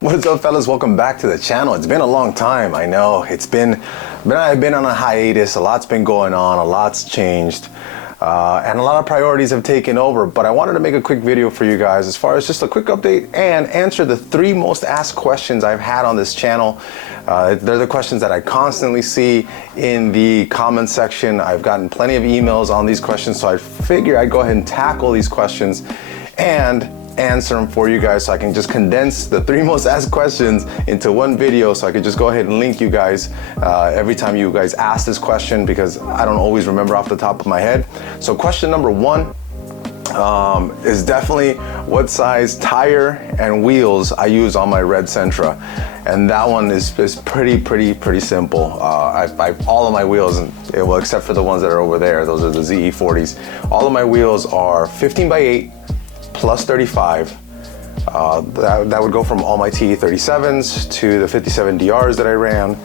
What's up, fellas? Welcome back to the channel. It's been a long time. I know I've been on a hiatus. A lot's been going on. A lot's changed. And a lot of priorities have taken over, but I wanted to make a quick video for you guys as far as just a quick update and answer the 3 most asked questions I've had on this channel. They're the questions that I constantly see in the comment section. I've gotten plenty of emails on these questions, so I figure I'd go ahead and tackle these questions and answer them for you guys, so I can just condense the 3 most asked questions into one video, so I could just go ahead and link you guys every time you guys ask this question, because I don't always remember off the top of my head. So question number 1 is definitely what size tire and wheels I use on my red Sentra, and that one is pretty simple. All of my wheels, well, except for the ones that are over there, those are the ZE40s. All of my wheels are 15x8 plus 35. That would go from all my TE37s to the 57 DRs that I ran.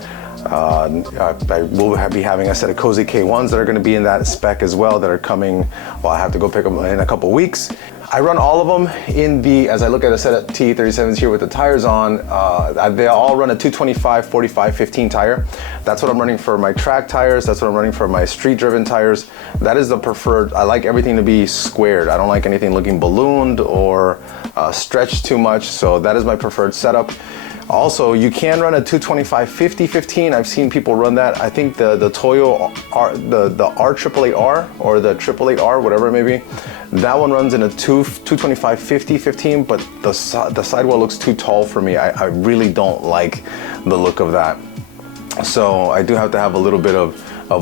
I will be having a set of Cozy K1s that are going to be in that spec as well, that are coming. Well, I have to go pick them in a couple weeks. I run all of them in the, as I look at a set of TE37s here with the tires on, they all run a 225, 45, 15 tire. That's what I'm running for my track tires. That's what I'm running for my street driven tires. That is the preferred. I like everything to be squared. I don't like anything looking ballooned or stretched too much. So that is my preferred setup. Also, you can run a 225 50 15. I've seen people run that. I think the Toyo the R888R or the 888R, whatever it may be, that one runs in a 225 50 15, but the sidewall looks too tall for me. I really don't like the look of that. So I do have to have a little bit of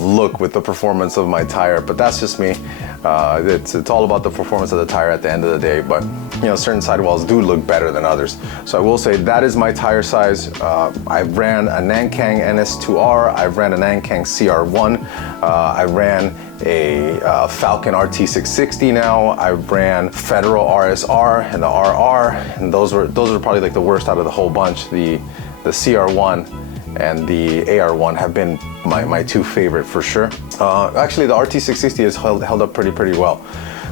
look with the performance of my tire, but that's just me. It's all about the performance of the tire at the end of the day, but you know, certain sidewalls do look better than others. So I will say that is my tire size. I've ran a Nankang NS2R, I've ran a Nankang CR1, I ran a Falcon RT660 now, I ran Federal RSR and the RR, and those are probably like the worst out of the whole bunch. The CR1 and the AR1 have been my 2 favorite for sure. Actually, the RT660 has held up pretty well.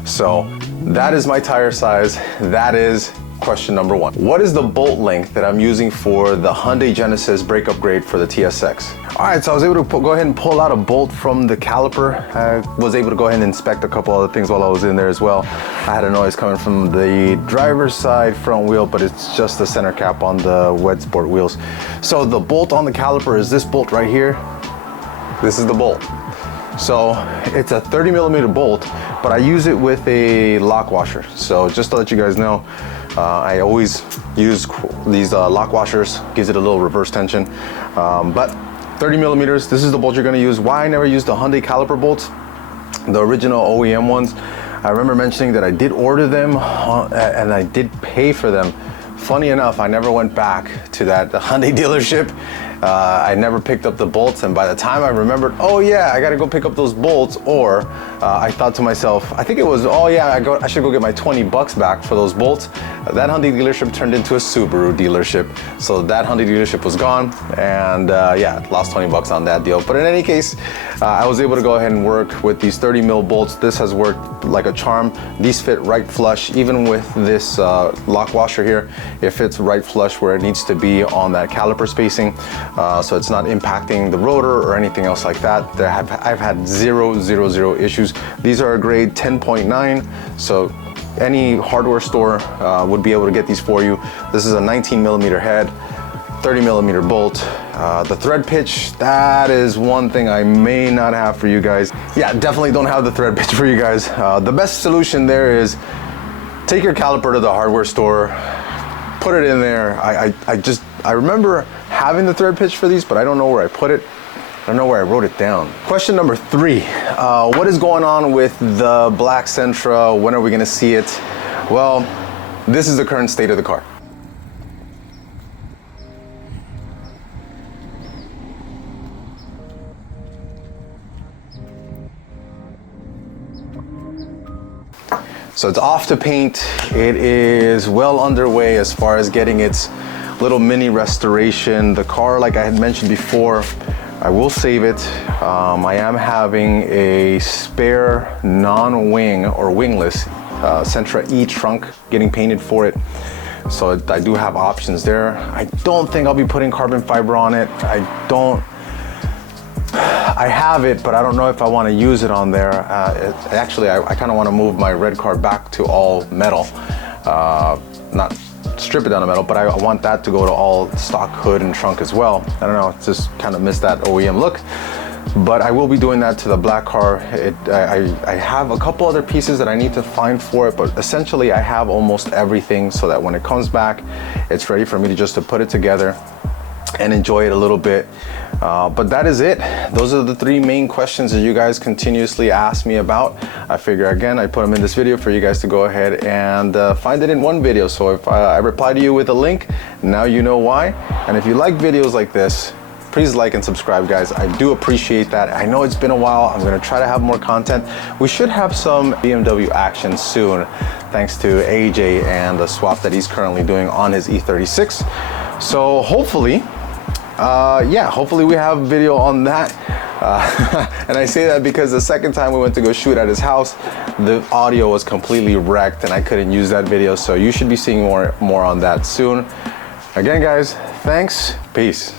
So that is my tire size. That is question number 1. What is the bolt length that I'm using for the Hyundai Genesis brake upgrade for the TSX? All right, so I was able to go ahead and pull out a bolt from the caliper. I was able to go ahead and inspect a couple other things while I was in there as well. I had a noise coming from the driver's side front wheel, but it's just the center cap on the wet sport wheels. So the bolt on the caliper is this bolt right here. This is the bolt. So it's a 30 millimeter bolt, but I use it with a lock washer. So just to let you guys know, I always use these lock washers, gives it a little reverse tension. But 30 millimeters, this is the bolt you're gonna use. Why I never used the Hyundai caliper bolts, the original OEM ones, I remember mentioning that I did order them and I did pay for them. Funny enough, I never went back to that Hyundai dealership. I never picked up the bolts, and by the time I remembered, oh yeah, I gotta go pick up those bolts, or I thought to myself, I think it was, oh yeah, I should go get my 20 bucks back for those bolts. That Hyundai dealership turned into a Subaru dealership, so that Hyundai dealership was gone, and yeah, lost 20 bucks on that deal. But in any case, I was able to go ahead and work with these 30 mil bolts. This has worked like a charm. These fit right flush, even with this lock washer here. It fits right flush where it needs to be on that caliper spacing. So it's not impacting the rotor or anything else like that. I've had zero issues. These are a grade 10.9, so any hardware store would be able to get these for you. This is a 19 millimeter head, 30 millimeter bolt. The thread pitch, that is one thing I may not have for you guys. Yeah, definitely don't have the thread pitch for you guys. The best solution there is take your caliper to the hardware store, put it in there. I remember having the thread pitch for these, but I don't know where I put it. I don't know where I wrote it down. Question number 3, what is going on with the black Sentra? When are we gonna see it? Well, this is the current state of the car. So it's off to paint. It is well underway as far as getting its little mini restoration. The car, like I had mentioned before, I will save it. I am having a spare non-wing or wingless Sentra E trunk getting painted for it. So I do have options there. I don't think I'll be putting carbon fiber on it. I have it, but I don't know if I want to use it on there. Actually, I kind of want to move my red car back to all metal. Not strip it down to metal, but I want that to go to all stock hood and trunk as well. I don't know, just kind of miss that OEM look. But I will be doing that to the black car. I have a couple other pieces that I need to find for it, but essentially I have almost everything so that when it comes back, it's ready for me to just to put it together and enjoy it a little bit. But that is it. Those are the 3 main questions that you guys continuously ask me about. I figure, again, I put them in this video for you guys to go ahead and find it in one video. So if I reply to you with a link, now you know why. And if you like videos like this, please like and subscribe, guys. I do appreciate that. I know it's been a while. I'm gonna try to have more content. We should have some BMW action soon, thanks to AJ and the swap that he's currently doing on his E36. So hopefully, hopefully we have video on that. And I say that because the second time we went to go shoot at his house, the audio was completely wrecked and I couldn't use that video. So you should be seeing more on that soon. Again, guys, thanks. Peace.